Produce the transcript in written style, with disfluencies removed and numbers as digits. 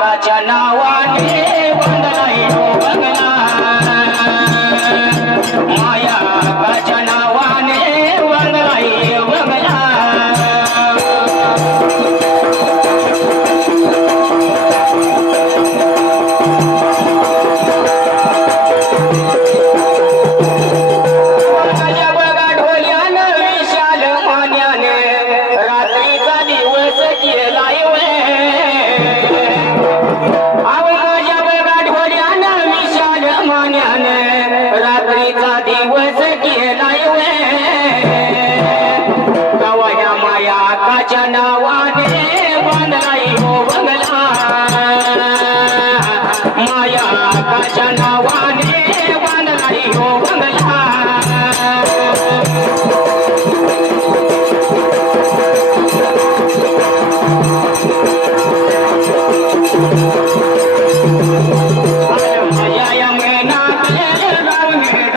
काच्या नावाने बांधलाय तो बंगला, माया काच्या नावाने बांधलाय बंगला. माझ्या बघा ढोल्यानं विशाल मान्याने रात्रीचा दिवस केलाय रात्रीचा दिवस केलाय गवया माया काच्या नावाने बांधलाय हो बंगला, माया काच्या नावाने बांधलाय हो बंगला.